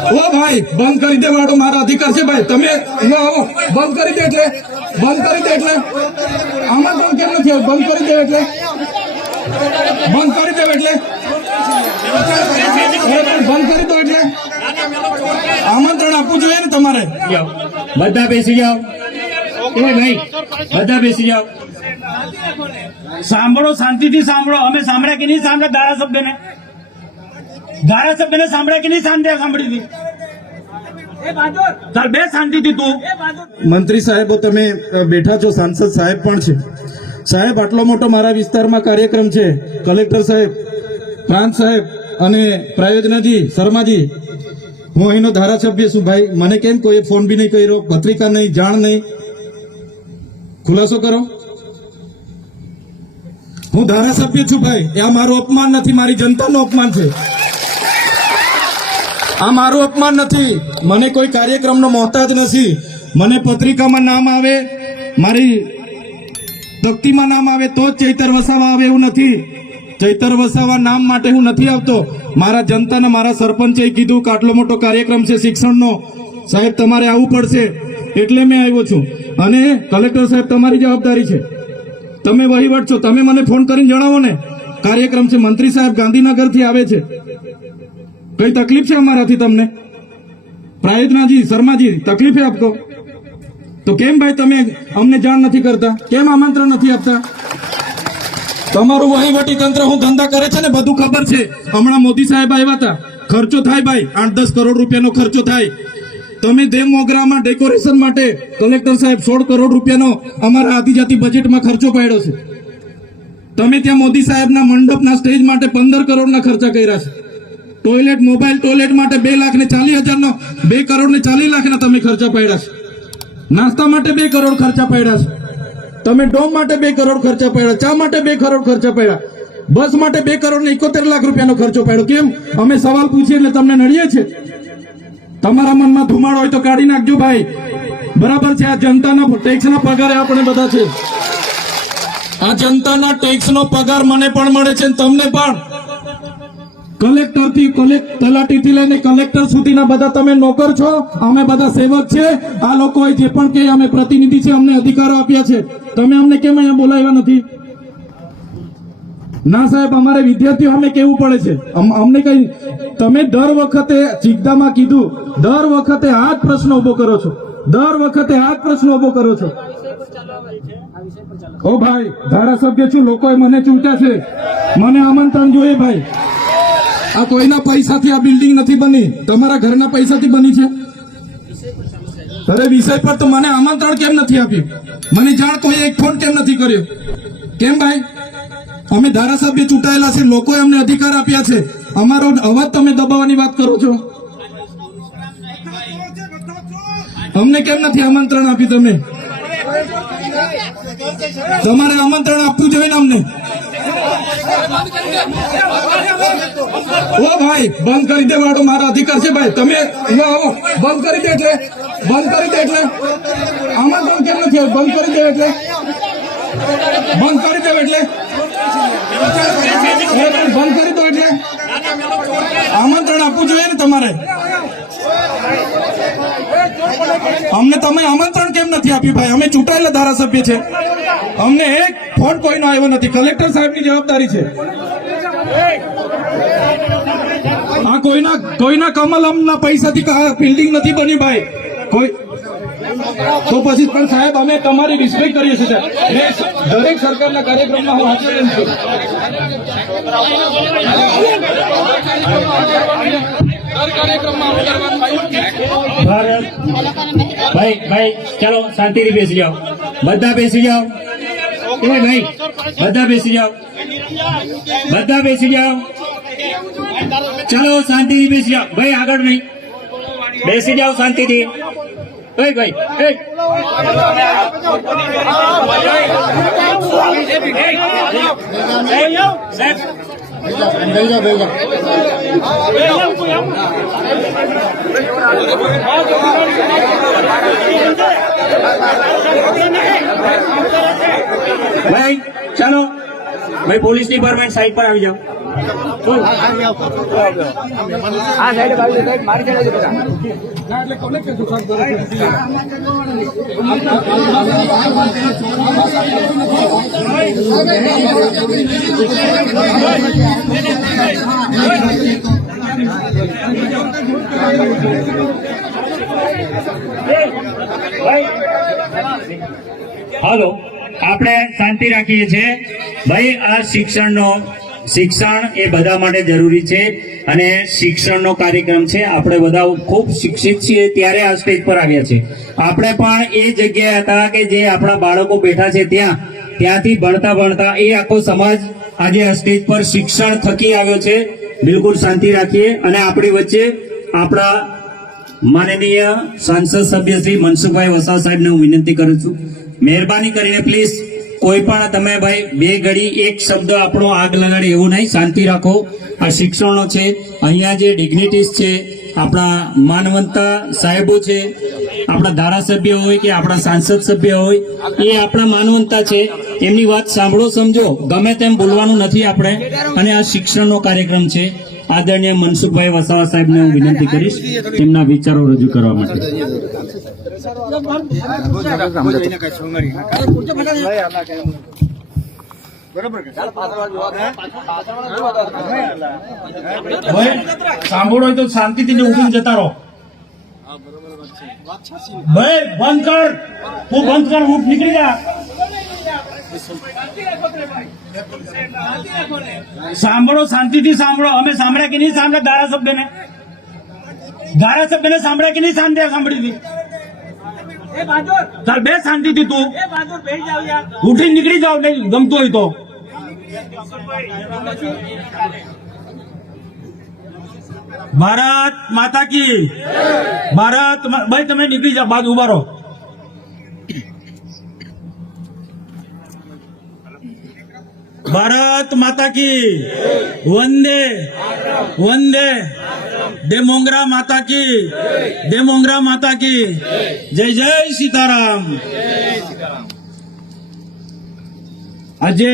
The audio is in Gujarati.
ઓ ભાઈ બંધ કરી દે વાળો મારો અધિકાર છે ભાઈ તમે આવો બંધ કરી દે એટલે આમાં પણ કેમ નથી બંધ કરી દે એટલે બંધ કરી દે એટલે બંધ કરી દો એટલે આમંત્રણ આપવું જોઈએ ને તમારે બધા બેસી જાઓ એ ભાઈ બધા બેસી જાઓ સાંભળો શાંતિથી સાંભળો અમે સાંભળ્યા કે નહીં સાંભળ્યા ધારાસભ્યને સાંભળ્યા કે નહીં સાંભળી ચાલ બે શાંતિથી તું મંત્રી સાહેબો તમે બેઠા છો સાંસદ સાહેબ પણ છે સાહેબ આટલો મોટો મારા વિસ્તારમાં કાર્યક્રમ છે કલેક્ટર સાહેબ પ્રાંત સાહેબ અને પ્રાયોજનાજી શર્માજી હું અહીંનો ધારાસભ્ય છું ભાઈ મને કેમ કોઈ ફોન બી નહીં કર્યો પત્રિકા નહીં જાણ નહીં ખુલાસો કરો હું ધારાસભ્ય છું ભાઈ આ મારું અપમાન નથી મારી જનતાનું અપમાન છે આ મારું અપમાન નથી મને કોઈ કાર્યક્રમનો મોહતાજ નથી મને પત્રિકામાં નામ આવે મારી તકતીમાં નામ આવે તો જ ચૈતર વસાવા આવે એવું નથી ચૈતર વસાવા નામ માટે હું નથી આવતો મારા જનતાને મારા સરપંચે કીધું કે આટલો મોટો કાર્યક્રમ છે શિક્ષણનો સાહેબ તમારે આવવું પડશે એટલે મેં આવ્યો છું અને કલેક્ટર સાહેબ તમારી જવાબદારી છે તમે વહીવટ છો તમે મને ફોન કરીને જણાવો ને કાર્યક્રમ છે મંત્રી સાહેબ ગાંધીનગરથી આવે છે કઈ તકલીફ છે અમારાથી તમને પ્રાયોજનાજી શર્માજી તકલીફ આપતો તો કેમ ભાઈ તમે અમને જાણ નથી કરતા કેમ આમંત્રણ નથી આપતા તમારું વહીવટી તંત્ર હું ધંધા કરે છે ને બધું ખબર છે હમણાં મોદી સાહેબ આવ્યા હતા ખર્ચો થાય ભાઈ 8-10 કરોડ રૂપિયાનો ખર્ચો થાય તમે દેવ મોગરામાં ડેકોરેશન માટે કલેક્ટર સાહેબ 16 કરોડ રૂપિયાનો અમારા આદિજાતિ બજેટમાં ખર્ચો પાડ્યો છે તમે ત્યાં મોદી સાહેબના મંડપના સ્ટેજ માટે 15 કરોડના ખર્ચા કર્યા છે ટોયલેટ મોબાઈલ ટોયલેટ માટે 2,40,000નો 2 કરોડ ને 40 લાખના તમે ખર્ચા પાડ્યા છે નાસ્તા માટે 2 કરોડ ખર્ચા પાડ્યા છે તમે ડોમ માટે 2 કરોડ ખર્ચા પાડ્યા ચા માટે 2 કરોડ ખર્ચા પાડ્યા બસ માટે 2 કરોડ ને 71 લાખ રૂપિયાનો ખર્ચો પાડ્યો કેમ અમે સવાલ પૂછીએ એટલે તમને નડીએ છે તમારા મનમાં ધુમાડો હોય તો કાઢી નાખજો ભાઈ બરાબર છે આ જનતાના ટેક્સના પગારે આપણે બધા છે આ જનતાના ટેક્સનો પગાર મને પણ મળે છે તમને પણ કલેક્ટરથી તલાટીથી લઈને કલેક્ટર સુધીના બધા તમે નોકર છો અમે બધા સેવક છે આ લોકોએ જે પણ કે અમે પ્રતિનિધિ છે અમને અધિકારો આપ્યા છે તમે અમને કેમ અહીંયા બોલાવ્યા નથી ના સાહેબ અમારે વિદ્યાર્થીઓ અમે કેવું પડે છે અમને કઈ તમે દર વખતે ચિકદામાં કીધું દર વખતે આ જ પ્રશ્ન ઉભો કરો છો ઓ ભાઈ ધારાસભ્ય છું લોકોએ મને ચૂંટ્યા છે મને આમંત્રણ જોઈએ ભાઈ આ કોઈના પૈસાથી આ બિલ્ડિંગ નથી બની તમારા ઘરના પૈસાથી બની છે અરે વિષય પર તો મને આમંત્રણ કેમ નથી આપ્યું મને જાણ કોઈ એક ફોન કેમ નથી કર્યો કેમ ભાઈ અમે ધારાસભ્ય ચૂંટાયેલા છે લોકોએ અમને અધિકાર આપ્યા છે અમારો અવાજ તમે દબાવવાની વાત કરો છો અમને કેમ નથી આમંત્રણ આપ્યું તમે તમારે આમંત્રણ આપવું જોઈએ ને અમને ઓ ભાઈ બંધ કરી દે વાળો મારો અધિકાર છે ભાઈ તમે આવો બંધ કરી દે એટલે આમાં પણ કેમ નથી બંધ કરી દે એટલે બંધ કરી દો એટલે આમંત્રણ આપવું જોઈએ ને તમારે અમને તમે આમંત્રણ કેમ નથી આપ્યું ભાઈ અમે ચૂંટાયેલા ધારાસભ્ય છે અમને એક ફોન કોઈનો આવ્યો નથી કલેક્ટર સાહેબની જવાબદારી છે આ કોઈના કમલમના પૈસાથી બિલ્ડિંગ નથી બની ભાઈ કોઈ તો પછી પણ સાહેબ અમે તમારી રિસ્પેક્ટ કરીએ છીએ દરેક સરકારના કાર્યક્રમમાં હું હાજર છું ભાઈ ચાલો શાંતિથી બેસી જાઓ બધા બેસી જાઓ એ ભાઈ બધા બેસી જાઓ ચલો શાંતિથી બેસી જાઓ ભાઈ આગળ નહીં બેસી જાઓ શાંતિથી ભાઈ ભાઈ ચાલો ભાઈ પોલીસ ડિપાર્ટમેન્ટ સાઈડ પર આવી જાઓ. હાલો, આપણે શાંતિ રાખીએ છીએ ભાઈ. આ શિક્ષણ એ બધા માટે જરૂરી છે અને શિક્ષણનો કાર્યક્રમ છે. આપણે બધા ખૂબ શિક્ષિત છીએ ત્યારે આ સ્ટેજ પર આવ્યા છે. આપણે પણ એ જગ્યાએ હતા કે જે આપણા બાળકો બેઠા છે ત્યાંથી ભણતા એ આખો સમાજ આજે આ સ્ટેજ પર શિક્ષણ થકી આવ્યો છે. બિલકુલ શાંતિ રાખીએ. અને આપણી વચ્ચે આપણા માનનીય સાંસદ સભ્ય શ્રી મનસુખભાઈ વસાવા સાહેબને હું વિનંતી કરું છું, મહેરબાની કરીને પ્લીઝ કોઈ પણ તમે ભાઈ બે ઘડી એક શબ્દ આપણો આગ લગાડે એવું નહીં. શાંતિ રાખો. આ શિક્ષણનો છે. અહીંયા જે ડિગ્નિટીઝ છે, આપણા માનવંતા સાહેબો છે, આપણા ધારાસભ્ય હોય કે આપણા સાંસદ સભ્ય હોય, એ આપણા માનવંતા છે. એમની વાત સાંભળો, સમજો. ગમે તેમ બોલવાનું નથી આપણે. અને આ શિક્ષણનો કાર્યક્રમ છે. આદરણીય મનસુખભાઈ વસાવા સાહેબને હું વિનંતી કરીશ તેમના વિચારો રજૂ કરવા માટે. સાંભળો તો શાંતિથી ઉઠીને જતા રહો. ભાઈ બંધ કર, તું બંધ કર, ઉઠ, નીકળી જા. સાંભળો, શાંતિથી સાંભળો. અમે સાંભળ્યા કે નહીં સાંભળ્યા? ધારાસભ્યને સાંભળ્યા કે નહીં સાંભળી? ચાલ બે શાંતિથી. તું ઉઠી નીકળી જાવ, નહીં ગમતું હોય તો. ભારત માતા કી ભાઈ તમે નીકળી જાઓ, બાદ ઉભા રહો. ભારત માતા કી વંદે વંદે. દેમોંગરા માતા કી દેમોંગરા માતા કી જય જય સીતારામ. આજે